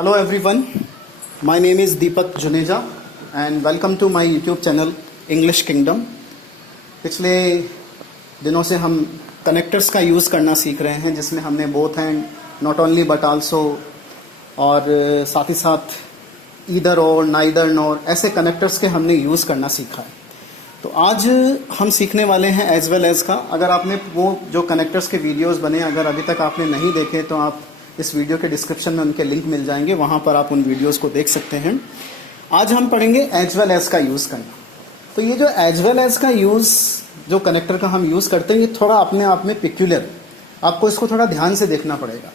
Hello everyone, my name is Deepak Juneja and welcome to my YouTube channel English Kingdom। पिछले दिनों से हम connectors का use करना सीख रहे हैं, जिसमें हमने both and, not only but also, और साथ ही साथ ईदर और, नाइदर नॉर, ऐसे कनेक्टर्स के हमने यूज़ करना सीखा है। तो आज हम सीखने वाले हैं एज वेल एज़ का। अगर आपने वो जो कनेक्टर्स के वीडियोस बने अगर अभी तक आपने नहीं देखे तो आप इस वीडियो के डिस्क्रिप्शन में उनके लिंक मिल जाएंगे, वहाँ पर आप उन वीडियोस को देख सकते हैं। आज हम पढ़ेंगे एज वेल एज़ का यूज़ करना। तो ये जो एज वेल एज़ का यूज़, जो कनेक्टर का हम यूज़ करते हैं, ये थोड़ा अपने आप में पिक्यूलर, आपको इसको थोड़ा ध्यान से देखना पड़ेगा।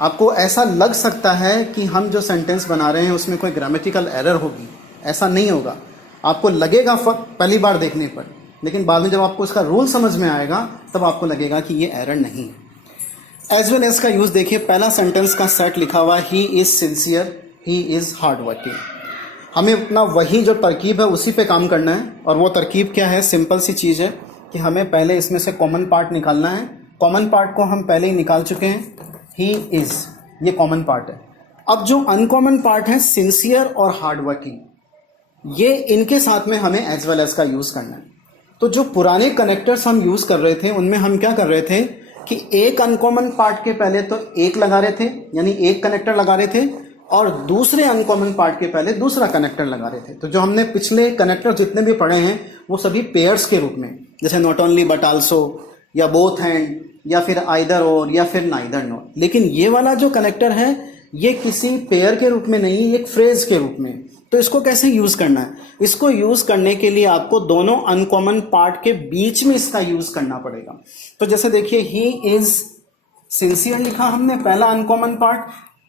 आपको ऐसा लग सकता है कि हम जो सेंटेंस बना रहे हैं उसमें कोई ग्रामेटिकल एरर होगी, ऐसा नहीं होगा। आपको लगेगा पहली बार देखने पर, लेकिन बाद में जब आपको इसका रूल समझ में आएगा तब आपको लगेगा कि ये एरर नहीं है। एज वेल एज का यूज़ देखिए, पहला सेंटेंस का सेट लिखा हुआ he is sincere, he is hard working. हमें अपना वही जो तरकीब है उसी पे काम करना है, और वो तरकीब क्या है? सिंपल सी चीज़ है कि हमें पहले इसमें से कॉमन पार्ट निकालना है। कॉमन पार्ट को हम पहले ही निकाल चुके हैं, ही इज़, ये कॉमन पार्ट है। अब जो अनकॉमन पार्ट है सिंसियर और हार्ड वर्किंग, ये इनके साथ में हमें एज वेल एज का यूज़ करना है। तो जो पुराने कनेक्टर्स हम यूज़ कर रहे थे उनमें हम क्या कर रहे थे कि एक अनकॉमन पार्ट के पहले तो एक लगा रहे थे, यानी एक कनेक्टर लगा रहे थे, और दूसरे अनकॉमन पार्ट के पहले दूसरा कनेक्टर लगा रहे थे। तो जो हमने पिछले कनेक्टर जितने भी पढ़े हैं वो सभी पेयर्स के रूप में, जैसे नॉट ओनली बट आल्सो, या बोथ एंड, या फिर आइदर और, या फिर नाइदर नॉर। लेकिन ये वाला जो कनेक्टर है ये किसी पेयर के रूप में नहीं, एक फ्रेज के रूप में। तो इसको कैसे यूज करना है? इसको यूज करने के लिए आपको दोनों अनकॉमन पार्ट के बीच में इसका यूज करना पड़ेगा। तो जैसे देखिए, ही इज सिंसियर लिखा हमने पहला अनकॉमन पार्ट,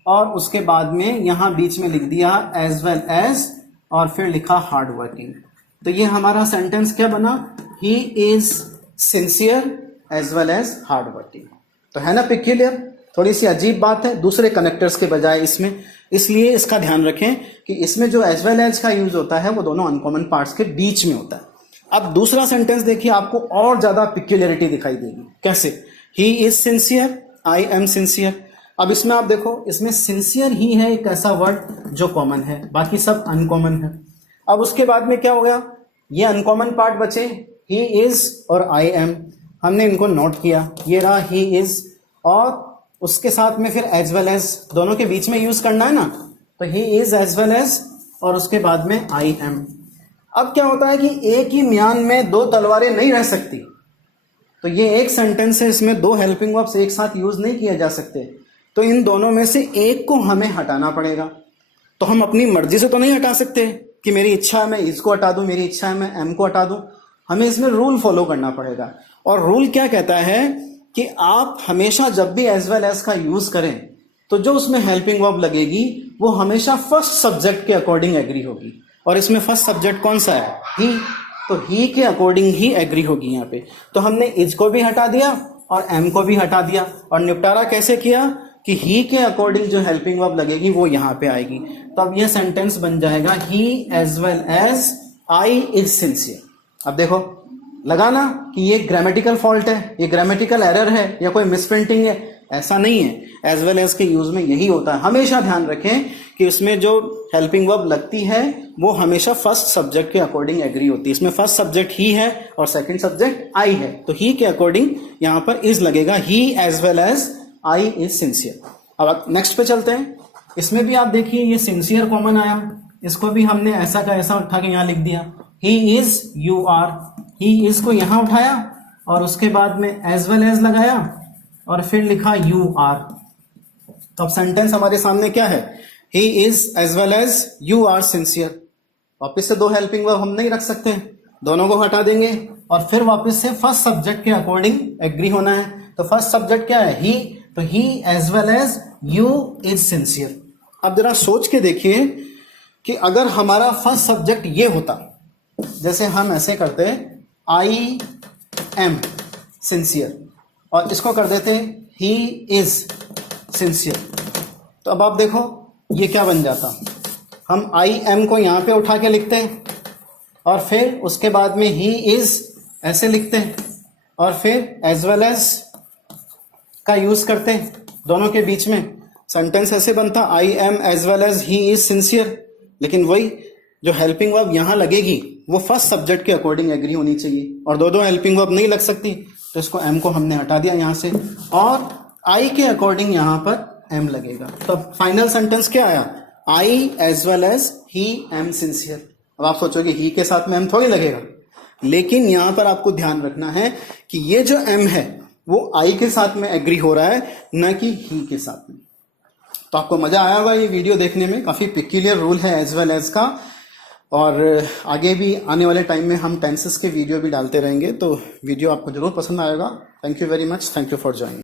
और उसके बाद में यहां बीच में लिख दिया एज वेल एज, और फिर लिखा हार्ड वर्किंग। तो ये हमारा सेंटेंस क्या बना? He is sincere as well as hard working. तो है ना पिक्यूलियर? थोड़ी सी अजीब बात है दूसरे कनेक्टर्स के बजाय इसमें, इसलिए इसका ध्यान रखें कि इसमें जो एज वेल एज का यूज होता है वो दोनों अनकॉमन पार्ट्स के बीच में होता है। अब दूसरा सेंटेंस देखिए, आपको और ज्यादा पिक्यूलियरिटी दिखाई देगी। कैसे? ही is sincere, I am sincere. अब इसमें आप देखो, इसमें सिंसियर ही है एक ऐसा वर्ड जो कॉमन है, बाकी सब अनकॉमन है। अब उसके बाद में क्या हो गया? ये अनकॉमन पार्ट बचे, ही इज और आई एम, हमने इनको नोट किया, ये रहा ही इज, और उसके साथ में फिर एज वेल एज दोनों के बीच में यूज करना है ना, तो he is as well as, और उसके बाद में आई एम। अब क्या होता है कि एक ही म्यान में दो तलवारें नहीं रह सकती। तो ये एक सेंटेंस है, इसमें दो हेल्पिंग वर्ब्स एक साथ यूज नहीं किए जा सकते। तो इन दोनों में से एक को हमें हटाना पड़ेगा। तो हम अपनी मर्जी से तो नहीं हटा सकते कि मेरी इच्छा है मैं इसको हटा दूं, मेरी इच्छा है मैं एम को हटा दूं। हमें इसमें रूल फॉलो करना पड़ेगा। और रूल क्या कहता है कि आप हमेशा जब भी एज वेल एज का यूज करें तो जो उसमें हेल्पिंग वर्ब लगेगी वो हमेशा फर्स्ट सब्जेक्ट के अकॉर्डिंग एग्री होगी। और इसमें फर्स्ट सब्जेक्ट कौन सा है? ही। तो ही के अकॉर्डिंग ही एग्री होगी यहाँ पे। तो हमने इज को भी हटा दिया और एम को भी हटा दिया, और निपटारा कैसे किया कि ही के अकॉर्डिंग जो हेल्पिंग वर्ब लगेगी वो यहाँ पे आएगी। तो अब ये सेंटेंस बन जाएगा he as well as I is sincere. अब देखो लगाना कि ये ग्रामेटिकल फॉल्ट है, ये ग्रामेटिकल एरर है, या कोई मिसप्रिंटिंग है, ऐसा नहीं है। एज वेल एज के यूज में यही होता है। हमेशा ध्यान रखें कि उसमें जो हेल्पिंग वर्ब लगती है वो हमेशा फर्स्ट सब्जेक्ट के अकॉर्डिंग एग्री होती है। इसमें फर्स्ट सब्जेक्ट ही है और सेकंड सब्जेक्ट आई है, तो ही के अकॉर्डिंग यहाँ पर इज लगेगा, he as well as I is sincere. अब आप नेक्स्ट पे चलते हैं। इसमें भी आप देखिए ये सिंसियर कॉमन आया, इसको भी हमने ऐसा का ऐसा उठा के यहाँ लिख दिया, he is you are. He is को यहां उठाया और उसके बाद में एज वेल एज लगाया और फिर लिखा यू आर। तो अब सेंटेंस हमारे सामने क्या है? He is as well as you are sincere. वापिस से दो हेल्पिंग वर्ब हम नहीं रख सकते, दोनों को हटा देंगे और फिर वापस से फर्स्ट सब्जेक्ट के अकॉर्डिंग एग्री होना है। तो फर्स्ट सब्जेक्ट क्या है? ही। तो he as well as you is sincere. अब जरा सोच के देखिए कि अगर हमारा फर्स्ट सब्जेक्ट ये होता, जैसे हम ऐसे करते आई एम सिंसियर, और इसको कर देते ही इज सिंसियर। तो अब आप देखो ये क्या बन जाता, हम आई एम को यहां पे उठा के लिखते हैं और फिर उसके बाद में ही इज ऐसे लिखते हैं और फिर एज वेल एज का यूज करते हैं दोनों के बीच में। सेंटेंस ऐसे बनता I am as well as he is sincere, लेकिन वही जो हेल्पिंग वर्ब यहां लगेगी वो फर्स्ट सब्जेक्ट के अकॉर्डिंग एग्री होनी चाहिए, और दो हेल्पिंग वर्ब नहीं लग सकती, तो इसको एम को हमने हटा दिया यहां से, और आई के अकॉर्डिंग यहां पर एम लगेगा। तो फाइनल सेंटेंस क्या आया, I as well as he am sincere. अब आप सोचोगे ही के साथ में एम थोड़ी लगेगा, लेकिन यहां पर आपको ध्यान रखना है कि ये जो एम है वो आई के साथ में एग्री हो रहा है, न कि ही के साथ में। तो आपको मजा आया होगा ये वीडियो देखने में, काफी पिक्यूलियर रूल है एज वेल एज का, और आगे भी आने वाले टाइम में हम टेंसेस के वीडियो भी डालते रहेंगे, तो वीडियो आपको जरूर पसंद आएगा। Thank you very much, thank you for joining.